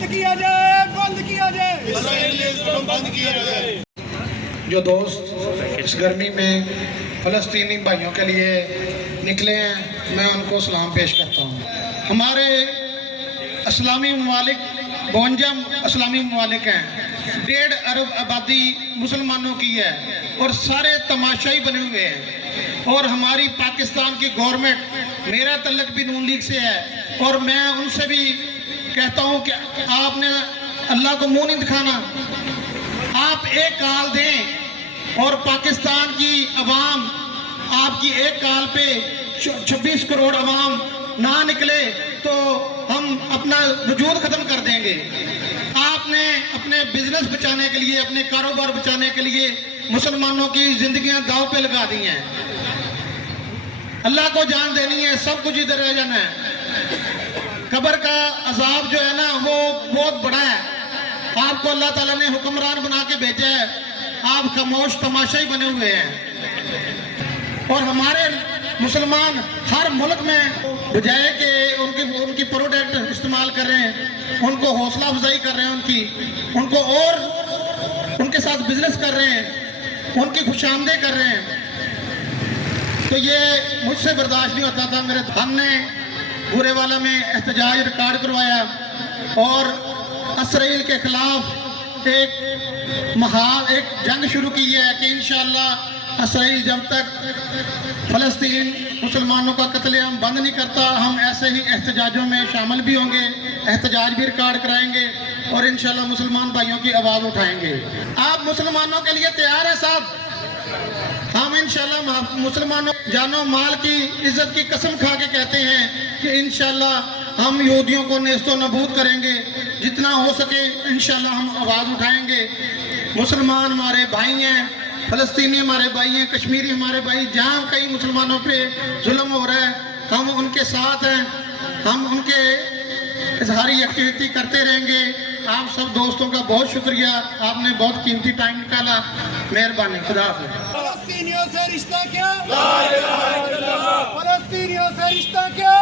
बंद किया जाए, बंद किया जाए, बंद किया जाए। जो दोस्त इस गर्मी में फ़लस्तीनी भाइयों के लिए निकले हैं, मैं उनको सलाम पेश करता हूँ। हमारे इस्लामी ममालिक 52 इस्लामी ममालिक हैं, 1.5 अरब आबादी मुसलमानों की है और सारे तमाशाई बने हुए हैं। और हमारी पाकिस्तान की गवर्नमेंट, मेरा तल्लक भी नून लीग से है, और मैं उनसे भी कहता हूँ कि आपने अल्लाह को मुंह नहीं दिखाना, आप एक काल दें और पाकिस्तान की अवाम आपकी एक काल पे 26 करोड़ अवाम ना निकले तो हम अपना वजूद ख़त्म कर देंगे। आपने अपने बिजनेस बचाने के लिए, अपने कारोबार बचाने के लिए मुसलमानों की ज़िंदगियां दांव पे लगा दी हैं। अल्लाह को जान देनी है, सब कुछ इधर रह जाना है। कब्र का अजाब जो है ना वो बहुत बड़ा है। आपको अल्लाह ताला ने हुक्मरान बना के भेजा है, आप खामोश तमाशाई बने हुए हैं। और हमारे मुसलमान हर मुल्क में बजाय कि उनकी प्रोडक्ट इस्तेमाल कर रहे हैं, उनको हौसला अफजाई कर रहे हैं, उनको और उनके साथ बिजनेस कर रहे हैं, उनकी खुशामदें कर रहे हैं, तो ये मुझसे बर्दाश्त नहीं होता था। हमने बुरेवाला में एहतजाज रिकॉर्ड करवाया और इसराइल के खिलाफ एक जंग शुरू की है कि इंशाअल्लाह इसराइल जब तक फ़लस्तीन मुसलमानों का कत्लेआम बंद नहीं करता, हम ऐसे ही एहतजाजों में शामिल भी होंगे, एहतजाज भी रिकॉर्ड कराएंगे और इंशाअल्लाह मुसलमान भाइयों की आवाज़ उठाएंगे। आप मुसलमानों के लिए तैयार है साहब? हम इंशाअल्लाह मुसलमानों जानो माल की इज्जत की कसम खा के कहते हैं कि इंशाअल्लाह हम यहूदियों को नेस्तो नबूद करेंगे, जितना हो सके इंशाअल्लाह हम आवाज़ उठाएंगे। मुसलमान हमारे भाई हैं, फ़लस्तीनी हमारे भाई हैं, कश्मीरी हमारे भाई, जहाँ कई मुसलमानों पे जुल्म हो रहा है हम उनके साथ हैं, हम उनके इजहारी एक्टिविटी करते रहेंगे। आप सब दोस्तों का बहुत शुक्रिया, आपने बहुत कीमती टाइम निकाला, मेहरबानी, खुदा हाफ़िज़। फलस्तीनियों से रिश्ता क्या? फ़लस्तीनियों से रिश्ता क्या?